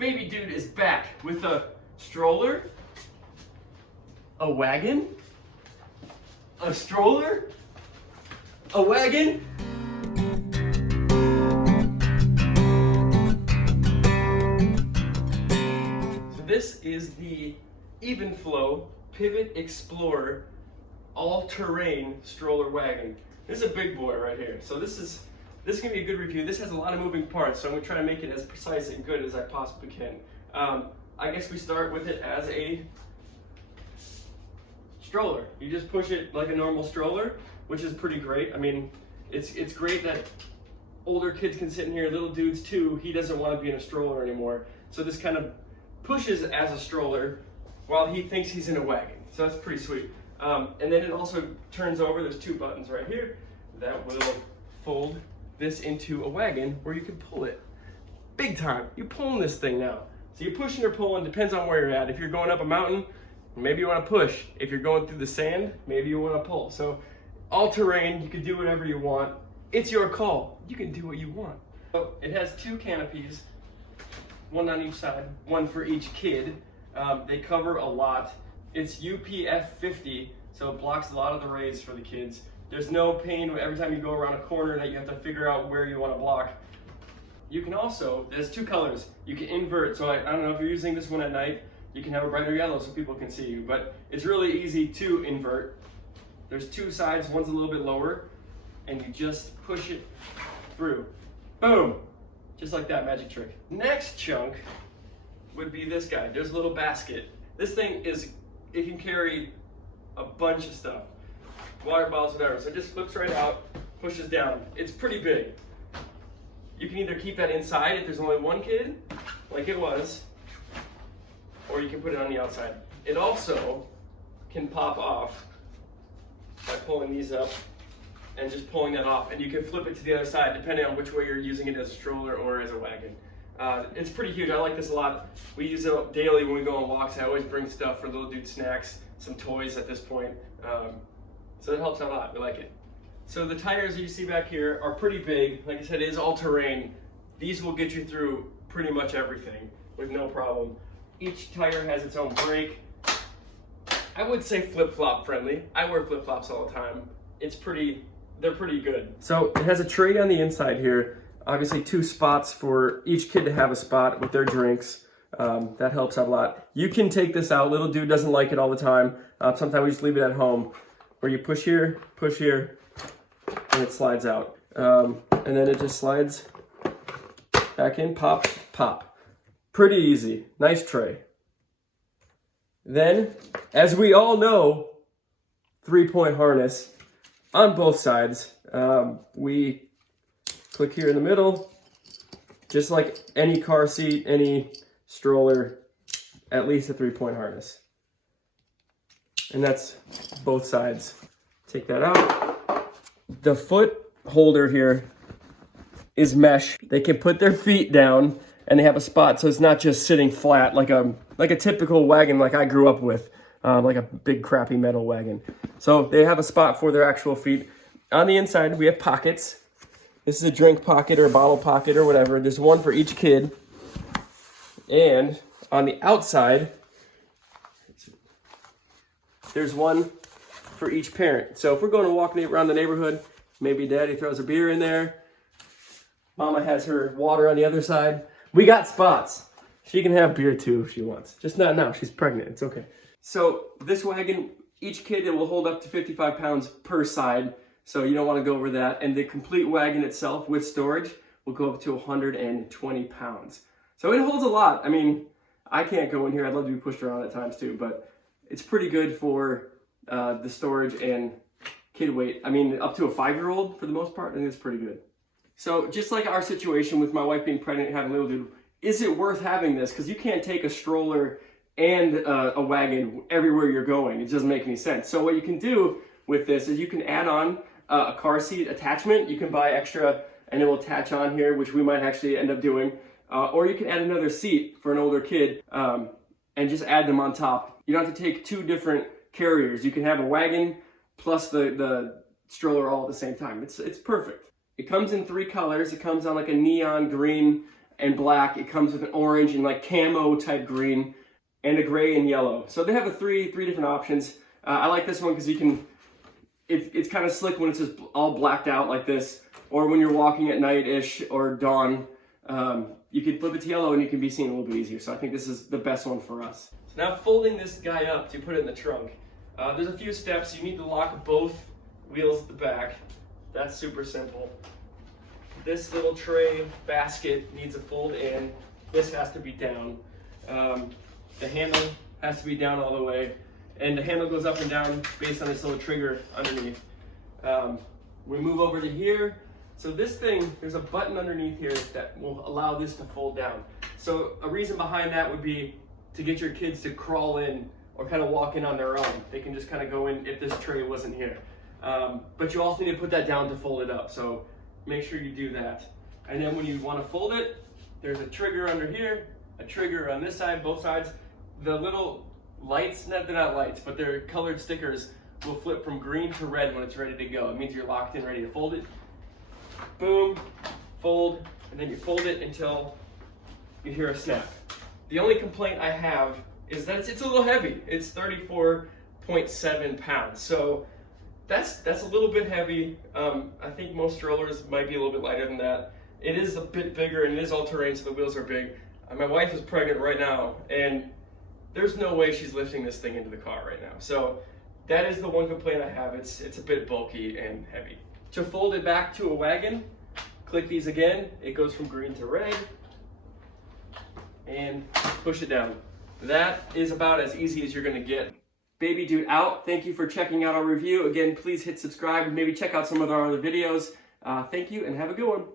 Baby dude is back with a stroller, a wagon, a stroller, a wagon. So this is the Evenflo Pivot Explorer all-terrain stroller wagon. This is a big boy right here. So this is gonna be a good review. This has a lot of moving parts, so I'm gonna try to make it as precise and good as I possibly can. I guess we start with it as a stroller. You just push it like a normal stroller, which is pretty great. I mean, it's great that older kids can sit in here, little dudes too. He doesn't want to be in a stroller anymore. So this kind of pushes as a stroller while he thinks he's in a wagon. So that's pretty sweet. And then it also turns over. There's two buttons right here that will fold this into a wagon where you can pull it. Big time. You're pulling this thing now. So you're pushing or pulling, depends on where you're at. If you're going up a mountain, maybe you want to push. If you're going through the sand, maybe you want to pull. So all terrain, you can do whatever you want. It's your call. You can do what you want. So it has two canopies, one on each side, one for each kid. They cover a lot. It's UPF 50, so it blocks a lot of the rays for the kids. There's no pain every time you go around a corner that you have to figure out where you want to block. You can also, there's two colors. You can invert, so I don't know if you're using this one at night, you can have a brighter yellow so people can see you, but it's really easy to invert. There's two sides, one's a little bit lower, and you just push it through. Boom! Just like that, magic trick. Next chunk would be this guy. There's a little basket. This thing it can carry a bunch of stuff. Water bottles, whatever. So it just flips right out, pushes down. It's pretty big. You can either keep that inside if there's only one kid, like it was, or you can put it on the outside. It also can pop off by pulling these up and just pulling that off. And you can flip it to the other side depending on which way you're using it, as a stroller or as a wagon. It's pretty huge. I like this a lot. We use it daily when we go on walks. I always bring stuff for little dude snacks, some toys at this point. So it helps a lot. We like it. So the tires that you see back here are pretty big. Like I said, it is all terrain. These will get you through pretty much everything with no problem. Each tire has its own brake. I would say flip-flop friendly. I wear flip-flops all the time. They're pretty good. So it has a tray on the inside here. Obviously 2 spots for each kid to have a spot with their drinks. That helps out a lot. You can take this out. Little dude doesn't like it all the time. Sometimes we just leave it at home, where you push here, and it slides out. And then it just slides back in, pop, pop. Pretty easy. Nice tray. Then, as we all know, 3-point harness on both sides. We click here in the middle, just like any car seat, any stroller, at least a 3-point harness. And that's both sides. Take that out. The foot holder here is mesh. They can put their feet down and they have a spot, so it's not just sitting flat like a typical wagon like I grew up with, like a big crappy metal wagon. So they have a spot for their actual feet. On the inside, we have pockets. This is a drink pocket or a bottle pocket or whatever. There's one for each kid. And on the outside, there's one for each parent. So if we're going to walk around the neighborhood, maybe daddy throws a beer in there. Mama has her water on the other side. We got spots. She can have beer too if she wants. Just not now, she's pregnant, it's okay. So this wagon, each kid, it will hold up to 55 pounds per side. So you don't want to go over that. And the complete wagon itself with storage will go up to 120 pounds. So it holds a lot. I mean, I can't go in here. I'd love to be pushed around at times too, but it's pretty good for the storage and kid weight. I mean, up to a 5-year-old for the most part, I think it's pretty good. So just like our situation with my wife being pregnant and having a little dude, is it worth having this? Because you can't take a stroller and a wagon everywhere you're going. It doesn't make any sense. So what you can do with this is you can add on a car seat attachment. You can buy extra and it will attach on here, which we might actually end up doing. Or you can add another seat for an older kid and just add them on top. You don't have to take 2 different carriers. You can have a wagon plus the stroller all at the same time. It's perfect. It comes in 3 colors. It comes on like a neon green and black. It comes with an orange and like camo type green and a gray and yellow. So they have a three different options. I like this one because you can, it's kind of slick when it's just all blacked out like this, or when you're walking at night-ish or dawn, you can flip it to yellow and you can be seen a little bit easier. So I think this is the best one for us. So now folding this guy up to put it in the trunk, there's a few steps. You need to lock both wheels at the back. That's super simple. This little tray basket needs to fold in. This has to be down. The handle has to be down all the way. And the handle goes up and down based on this little trigger underneath. We move over to here. So this thing, there's a button underneath here that will allow this to fold down. So a reason behind that would be to get your kids to crawl in or kind of walk in on their own. They can just kind of go in if this tray wasn't here. But you also need to put that down to fold it up. So make sure you do that. And then when you want to fold it, there's a trigger under here, a trigger on this side, both sides. The little lights, they're not lights, but they're colored stickers, will flip from green to red when it's ready to go. It means you're locked in, ready to fold it. Boom, fold, and then you fold it until you hear a snap. The only complaint I have is that it's a little heavy. It's 34.7 pounds. So that's a little bit heavy. I think most strollers might be a little bit lighter than that. It is a bit bigger and it is all-terrain, so the wheels are big. My wife is pregnant right now, and there's no way she's lifting this thing into the car right now. So that is the one complaint I have. It's a bit bulky and heavy. To fold it back to a wagon, click these again. It goes from green to red, and push it down. That is about as easy as you're gonna get. Baby dude out. Thank you for checking out our review. Again, please hit subscribe and maybe check out some of our other videos. Thank you and have a good one.